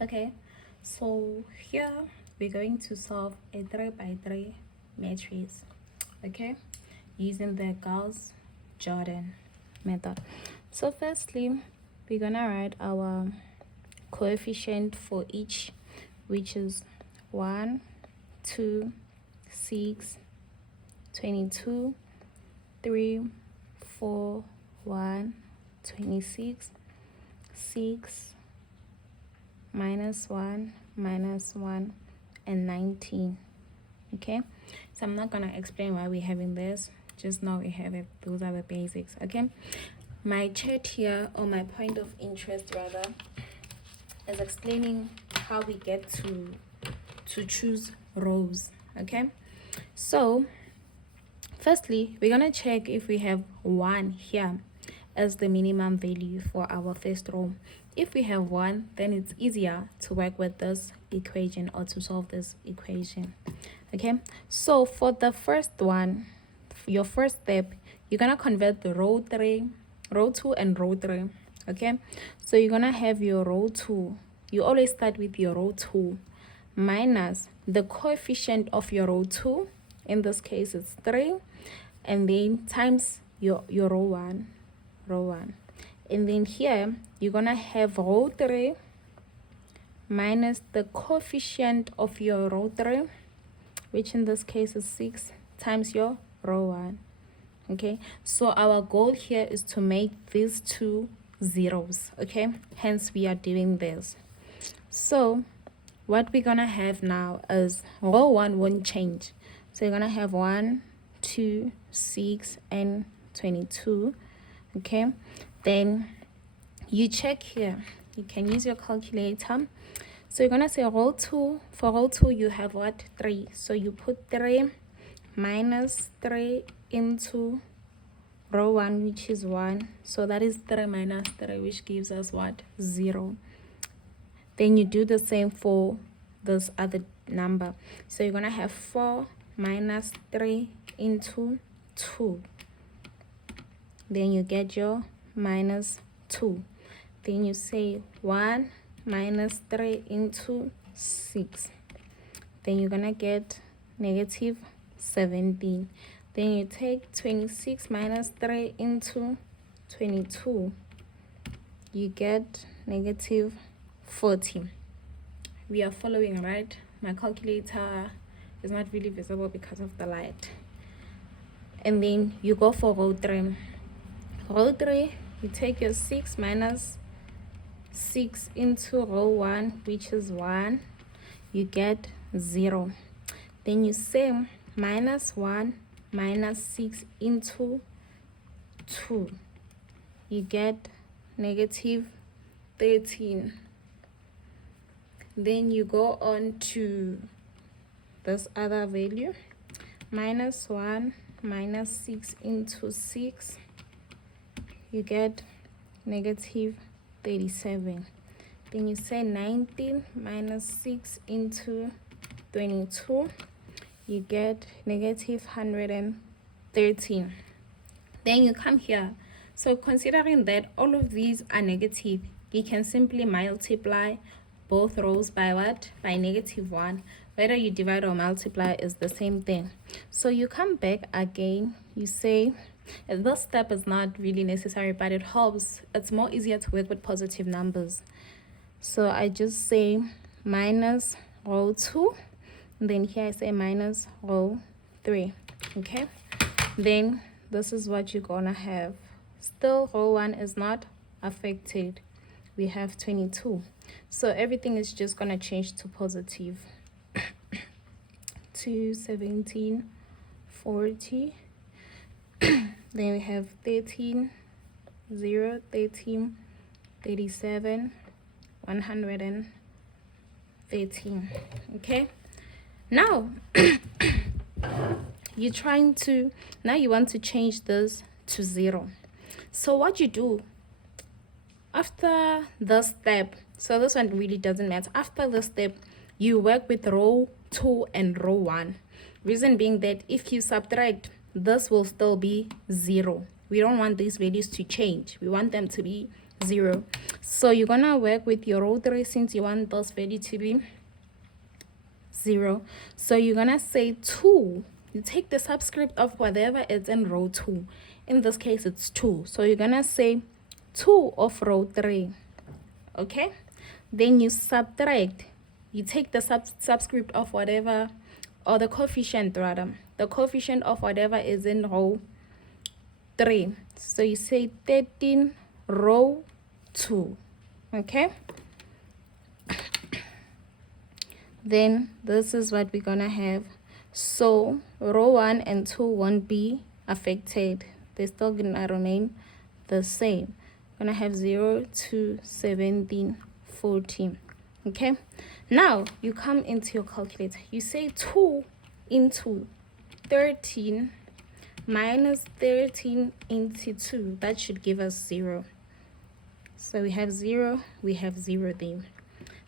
Okay, so here we're going to solve a 3 by 3 matrix, okay, using the Gauss-Jordan method. So firstly, we're gonna write our coefficient for each, which is 1, 2, 6, 22, 3, 4, 1, 26, 6, -1, -1, and 19. Okay, so I'm not gonna explain why we're having this, just know we have it. Those are the basics. Okay, my chart here, or my point of interest rather, is explaining how we get to choose rows. Okay, so firstly we're gonna check if we have 1 here as the minimum value for our first row. If we have 1, then it's easier to work with this equation or to solve this equation. Okay, so for the first one, your first step, you're gonna convert the row 2 and row 3. Okay, so you're gonna have your row 2. You always start with your row 2 minus the coefficient of your row 2. In this case it's 3, and then times your row 1. And then here you're gonna have row 3 minus the coefficient of your row 3, which in this case is 6, times your row 1. Okay, so our goal here is to make these two zeros. Okay, hence we are doing this. So what we're gonna have now is row 1 won't change, so you're gonna have 1, 2, 6, and 22. Okay, then you check here, you can use your calculator. So you're gonna say row 2. For row 2 you have what? 3. So you put 3 minus 3 into row 1, which is 1. So that is 3 minus 3, which gives us what? 0. Then you do the same for this other number. So you're gonna have 4 minus 3 into 2. Then you get your minus 2. Then you say 1 minus 3 into 6. Then you're gonna get negative 17. Then you take 26 minus 3 into 22. You get negative 40. We are following, right? My calculator is not really visible because of the light. And then you go for row 3. Row 3, you take your 6 minus 6 into row 1, which is 1. You get 0. Then you say minus 1 minus 6 into 2. You get negative 13. Then you go on to this other value, minus 1 minus 6 into 6. You get negative 37. Then you say 19 minus 6 into 22. You get negative 113. Then you come here. So considering that all of these are negative, you can simply multiply both rows by what? By negative 1. Whether you divide or multiply is the same thing. So you come back again, you say, this step is not really necessary, but it helps. It's more easier to work with positive numbers. So I just say minus row 2. Then here I say minus row 3. Okay, then this is what you're gonna have. Still row 1 is not affected. We have 22. So everything is just gonna change to positive. 2, 17, 40. Then we have 13, 0, 13, 37, 113. Okay, now you want to change this to 0. So what you do after the step, so this one really doesn't matter. After the step, you work with row 2 and row 1. Reason being that if you subtract, this will still be 0. We don't want these values to change. We want them to be 0. So you're gonna work with your row 3 since you want this value to be 0. So you're gonna say 2. You take the subscript of whatever is in row 2. In this case, it's 2. So you're gonna say 2 of row 3. Okay? Then you subtract. You take the subscript of whatever, or the coefficient rather. The coefficient of whatever is in row 3. So you say 13 row 2. Okay? Then this is what we're gonna have. So row 1 and 2 won't be affected. They're still gonna remain the same. We're gonna have 0 to 17, 14. Okay, now you come into your calculator. You say 2 into 13 minus 13 into 2. That should give us 0. So we have 0, we have 0 there.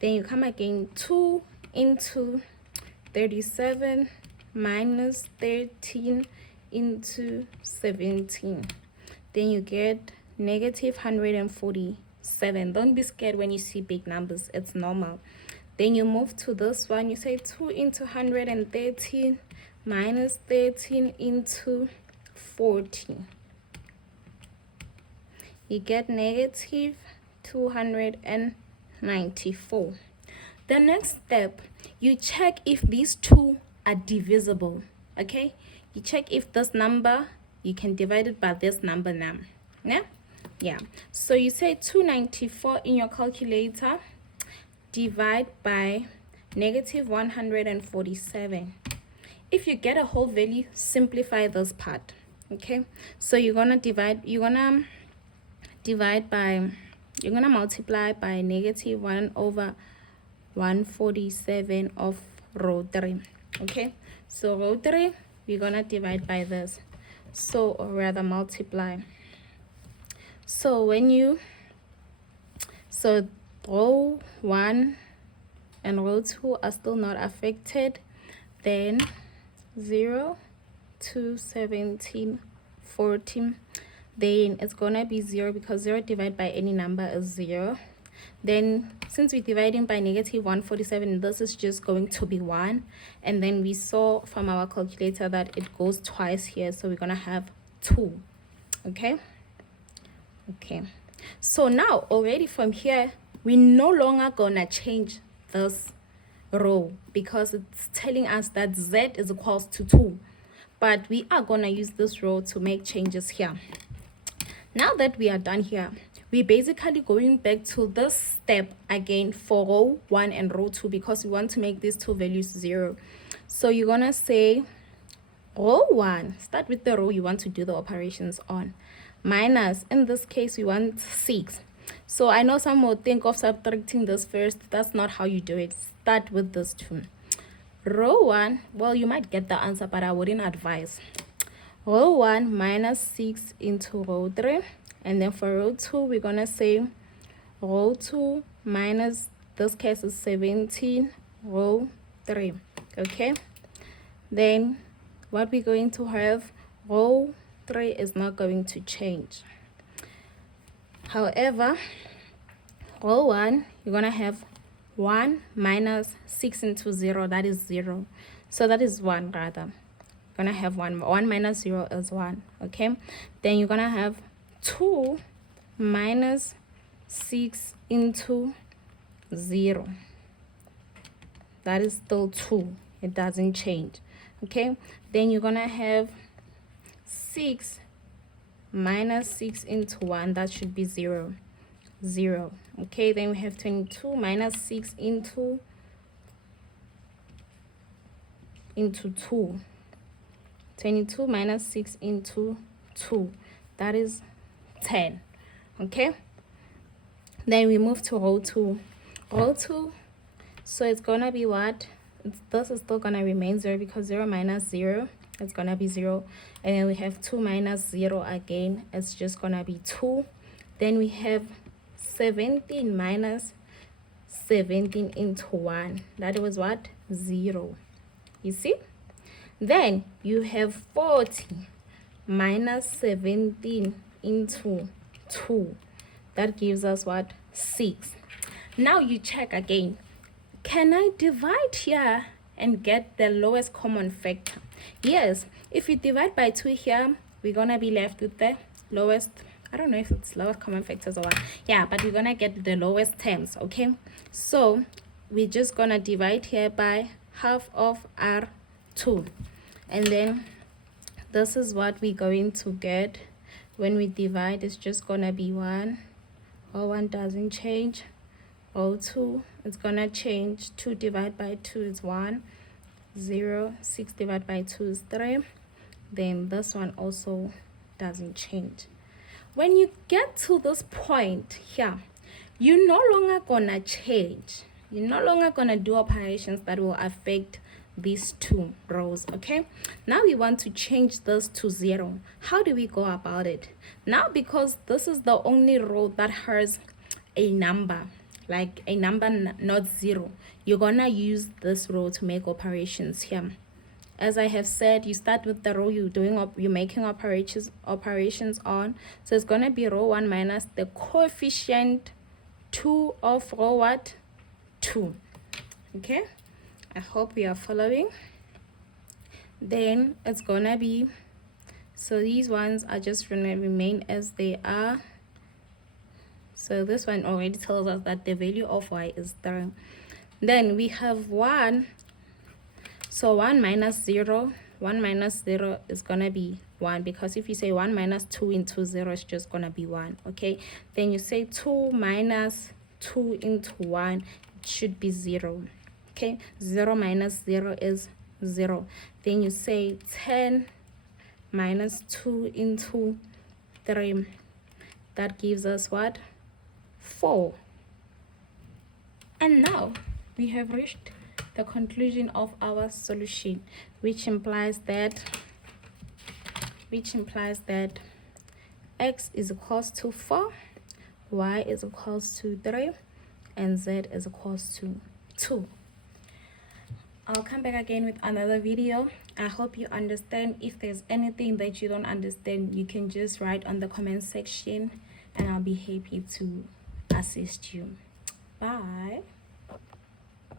Then you come again, 2 into 37 minus 13 into 17. Then you get negative 147. Don't be scared when you see big numbers. It's normal. Then you move to this one. You say 2 into 113 minus 13 into 14. You get negative 294. The next step, you check if these two are divisible. Okay, you check if this number, you can divide it by this number now. Yeah, so you say 294 in your calculator, divide by negative 147. If you get a whole value, simplify this part. Okay, so you're gonna multiply by negative 1 over 147 of row 3. Okay, so row 3 we're gonna divide by this, so or rather multiply. So row 1 and row 2 are still not affected, then 0 to 17, 14, then it's gonna be 0 because 0 divided by any number is 0. Then since we're dividing by negative 147, this is just going to be 1. And then we saw from our calculator that it goes twice here, so we're gonna have 2. Okay, so now already from here we're no longer gonna change this row because it's telling us that z is equals to 2, but we are gonna use this row to make changes here. Now that we are done here, we're basically going back to this step again for row 1 and row 2 because we want to make these two values 0. So you're gonna say row 1, start with the row you want to do the operations on, minus, in this case we want 6. So I know some will think of subtracting this first. That's not how you do it. Start with this 2. Row 1, well, you might get the answer, but I wouldn't advise. Row 1 minus 6 into row 3. And then for row 2, we're going to say row 2 minus, this case is 17, row 3. Okay? Then what we're going to have, row 3 is not going to change. However, row 1, you're going to have 1 minus 6 into 0, that is 0. So that is 1 rather. You're going to have 1 minus 0 is 1. Okay? Then you're going to have 2 minus 6 into 0. That is still 2. It doesn't change. Okay? Then you're going to have 6 minus 6 into 1. That should be 0. 0. Okay? Then we have 22 minus 6 into 2. 22 minus 6 into 2. That is 10. Okay, then we move to row 2. Row 2, so it's gonna be what? This is still gonna remain 0 because 0 minus 0 is gonna be 0. And then we have 2 minus 0 again. It's just gonna be 2. Then we have 17 minus 17 into 1. That was what? 0. You see? Then you have 40 minus 17 into 2. That gives us what? 6. Now you check again. Can I divide here and get the lowest common factor? Yes. If you divide by 2 here, we're gonna be left with the lowest, I don't know if it's lowest common factors or what. Yeah, but we're gonna get the lowest terms, okay? So we're just gonna divide here by half of R2. And then this is what we're going to get when we divide. It's just gonna be 1. O1 doesn't change. O2 it's gonna change. 2 divided by 2 is 1. 0. 6 divided by 2 is 3. Then this one also doesn't change. When you get to this point here, you're no longer gonna change. You're no longer gonna do operations that will affect these 2 rows. Okay, now we want to change this to 0. How do we go about it? Now, because this is the only row that has a number, like a number not 0, you're gonna use this row to make operations here. As I have said, you start with the row you're making operations on. So it's gonna be row 1 minus the coefficient 2 of row what? 2. Okay, I hope you are following. Then it's gonna be, so these ones are just gonna remain as they are. So this one already tells us that the value of y is 3. Then we have 1. So 1 minus 0. 1 minus 0 is gonna be 1, because if you say 1 minus 2 into 0, it's just gonna be 1. Okay, then you say 2 minus 2 into 1, it should be 0. Okay, 0 minus 0 is 0. Then you say 10 minus 2 into 3. That gives us what? 4. And now we have reached the conclusion of our solution, which implies that x is equals to 4, y is equals to 3, and z is equals to 2. I'll come back again with another video. I hope you understand. If there's anything that you don't understand, you can just write on the comment section and I'll be happy to assist you. Bye.